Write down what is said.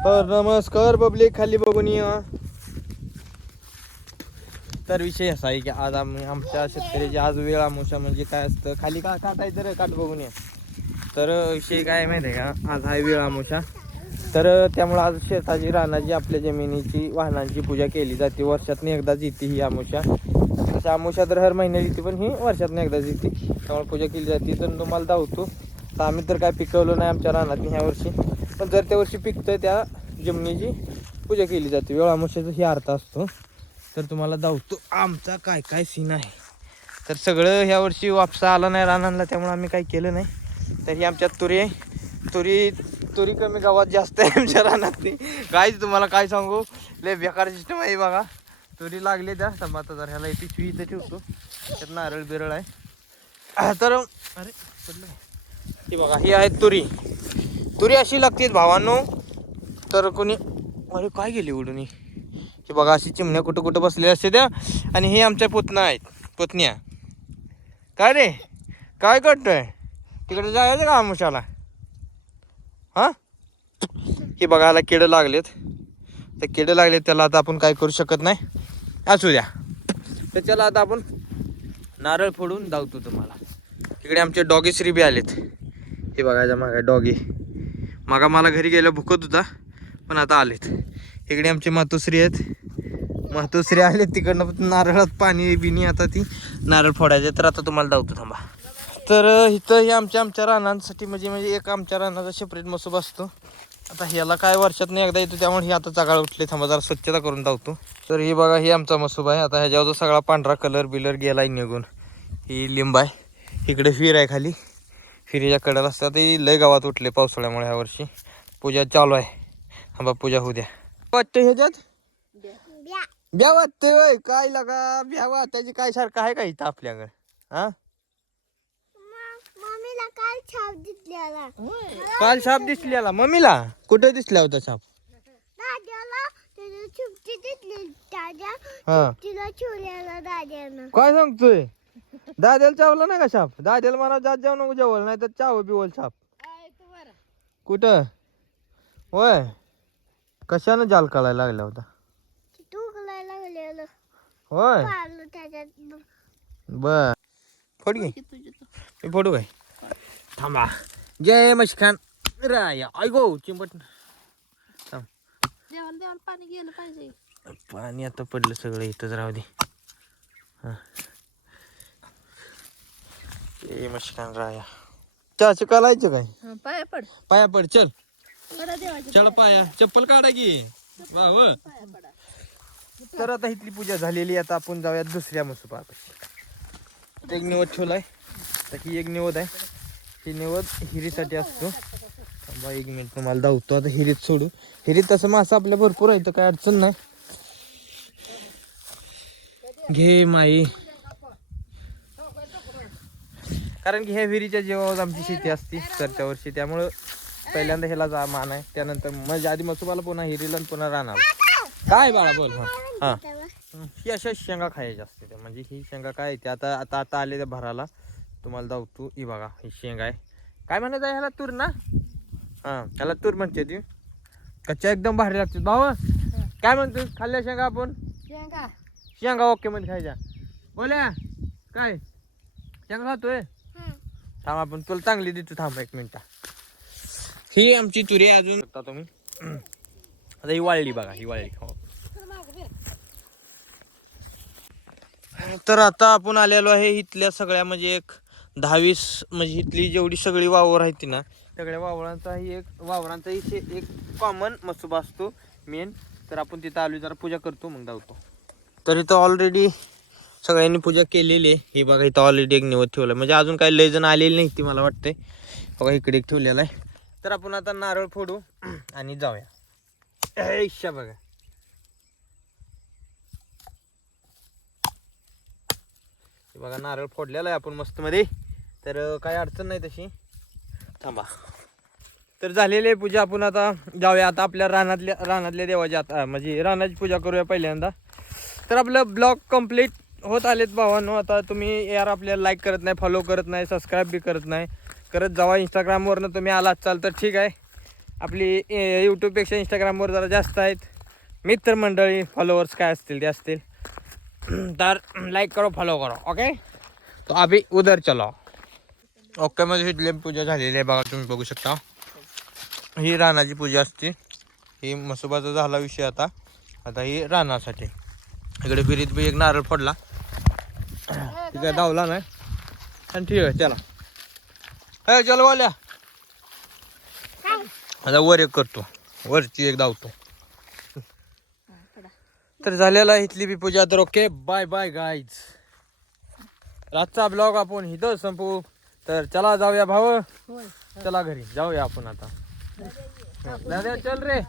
तर नमस्कार पब्लिक, खाली बघून या. तर विषय असा आहे की आज आम्ही आमच्या शेतकऱ्याची आज वेळ अमावस्या म्हणजे काय असतं, खाली का काटायचं रे, काट बघून या. तर विषय काय माहिती आहे का, आज आहे वेळ अमावस्या. तर त्यामुळे आज शेताची रानाची आपल्या जमिनीची वाहनांची पूजा केली जाते. वर्षातून एकदाच येते ही अमावस्या. तसं अमावस्या तर हर महिन्यात येते, पण ही वर्षातून एकदाच येते. त्यामुळे पूजा केली जाते. तर तुम्हाला धावतो तर आम्ही तर काय पिकवलं नाही आमच्या रानात ह्या वर्षी, पण जर त्या वर्षी पिकतं त्या जमिनीची पूजा केली जाते. वेळ अमावस्याचा ही अर्थ असतो. तर तुम्हाला धावतो आमचा काय काय सीन आहे. तर सगळं ह्या वर्षी वापसा आला नाही रानाला, त्यामुळे आम्ही काही केलं नाही. तर ही आमच्यात तुरी आहे. तुरी कमी गावात जास्त आहे आमच्या रानातली. काहीच तुम्हाला काय सांगू, लय बेकार सिस्टम आहे बघा. तुरी लागली त्या 7,000 ह्याला पिशवी इथं ठेवतो. त्यात नारळ बिरळ आहे. तर अरे पडलं ही बघा, ही आहे तुरी अशी लागते भावांनो. तर कोणी अरे काय गेली उडून हे बघा, अशी चिमण्या कुठं कुठं बसलेल्या असते त्या. आणि हे आमच्या पुतण्या काय रे, काय करतोय तिकडे, जायचं का आमुषाला? हां, हे बघा ह्याला किडं लागलेत. तर किडं लागलेत त्याला आता आपण काय करू शकत नाही, असू द्या. तर चला आता आपण नारळ फोडून धावतो तुम्हाला. तिकडे आमचे डॉगी श्री बी आलेत. हे बघायचं मागा डॉगी मागा मला घरी गेल्या भुकत होता, पण आता आलेत. इकडे आमचे मातोश्री आलेत तिकडनं नारळात पाणी बिनी. आता ती नारळ फोडायचे. तर आता तुम्हाला धावतो थांबा. तर इथं हे आमच्या रानांसाठी म्हणजे एक आमच्या रानाचा सेपरेट मसूब असतो. आता ह्याला काय वर्षात नाही एकदा येतो, त्यामुळे ही आता चगाळ उठले. थांबा जरा स्वच्छता करून धावतो. तर ही बघा, ही आमचा मसूब आहे. आता ह्याच्यावर सगळा पांढरा कलर बिलर गेलाय निघून. ही लिंब आहे, इकडे फिर आहे खाली, फिरीच्या कडेला असतात. ते लय गावात उठले पावसाळ्यामुळे ह्या वर्षी. पूजा चालू आहे. थांबा पूजा होऊ द्या. वाटतं ह्याच्यात ब्या वाटते वय काय लगा, ब्या वाटायची काय सारखं आहे का इथं आपल्याकडे? हा, मम्मीला काल छाप दिसलेला. काल साप दिसलेला मम्मीला? कुठे दिसला होता साप? दादाला त्याची छुपटी दिसली. दादा हा, तिला ठेवलेला दाद्यानं. काय सांगतोय? दाद्याला चावला नाही का साप? दाद्याला मला जात जाऊ नको जेवल, नाही तर चाव बिवल साप. कुठं होय? कशानं जाल काढायला लागला होता? टुकलायला लागलेलं होय पाळलं त्याच्यात. बर, फोड घे. मी फोडू काय? थांबा. जय मशखान राया. ऐगो चिंबट. देवाला पाणी गेलं पाहिजे. पाणी आता पडलं सगळं, इथंच राहू दे. हा, जय मशखान राया. चहाचं कालायचं काय? पाया पड चल. चल पाया, चप्पल काढा की वाव. तर आता इथली पूजा झालेली. आता आपण जाऊयात दुसऱ्या मसोबापाशी. एक निवद ठेवलाय. तर ही एक निवद आहे. ही निवद हिरीसाठी असतो. थांबा एक मिनिट तुम्हाला धावतो. आता हिरीत सोडू. हिरीत तसं मासा आपल्या भरपूर आहे, तर काय अडचण नाही. घे माई, कारण की ह्या विहिरीच्या जेव्हा आमची शेती असते सरच्या वर्षी, त्यामुळं पहिल्यांदा ह्याला मान आहे. त्यानंतर मग आधी मसोबाला, पुन्हा हिरीला, पुन्हा राहणार. काय बाळा बोल. हा, ही अशा शेंगा खायच्या असते. म्हणजे ही शेंगा काय ते आता आता आता आले त्या भराला. तुम्हाला धावतो. ही बघा, ही शेंगा आहे. काय म्हणायचं आहे ह्याला? तूर ना? हां, ह्याला तूर म्हणते ती. कच्च्या एकदम भारी लागते भाऊ. काय म्हणतो? खाल्ल्या शेंगा आपण? शेंगा ओके मध्ये खायच्या. बोल्या काय शेंगा खातोय? थांब आपण तुला चांगली देतो. थांब एक मिनिट. ही आमची तुरी अजून तुम्ही. आता ही वाळली बघा, ही वाळली. तर आता आपण आलेलो आहे इथल्या सगळ्या म्हणजे एक 10-20 म्हणजे इथली जेवढी सगळी वावर आहे ती ना, सगळ्या वावरांचाही एक कॉमन मसोबा असतो मेन. तर आपण तिथं आलो, जरा पूजा करतो मग धावतो. तर इथं ऑलरेडी सगळ्यांनी पूजा केलेली आहे. हे बघा, इथं ऑलरेडी एक निवद ठेवलं, म्हणजे अजून काही लय जण आलेली नाही ती मला वाटतंय. बघा इकडे एक ठेवलेला आहे. तर आपण आता नारळ फोडू आणि जाऊया. ऐशा बघा, बघा नारळ फोडलेला आहे आपण मस्त मध्ये. तर काही अडचण नाही तशी. थांबा. तर झालेली आहे पूजा. आपण आता जाऊया. आता आपल्या रानातल्या देवाची आता म्हणजे रानाची पूजा करूया पहिल्यांदा. तर आपलं ब्लॉग कंप्लीट होत आलेत भावांनो. आता तुम्ही यार आपल्याला लाईक करत नाही, फॉलो करत नाही, सबस्क्राईब बी करत नाही. करत जावा. इंस्टाग्रामवरनं तुम्ही आलात चाल तर ठीक आहे. आपली यूट्यूबपेक्षा इंस्टाग्रामवर जरा जास्त आहेत. मित्रमंडळी फॉलोअर्स काय असतील ते असतील तर लाईक करो फॉलो करो. ओके तो अभी उधर चलो. ओके मध्ये इथली पूजा झालेली आहे बघा, तुम्ही बघू शकता. ही रानाची पूजा असते. ही मसोबाचा झाला विषय. आता ही रानासाठी इकडे विहिरीत बी एक नारळ पडला, ठीक आहे, धावला नाही. आणि ठीक आहे चला. हे चल बोल्या, आता वर एक करतो, वरची एक धावतो. तर झालेला इथली बी पूजा. तर ओके बाय बाय गाईज. रातचा ब्लॉग आपण इथं संपू. तर चला जाऊया भाऊ, चला घरी जाऊया आपण आता. दादा चल रे.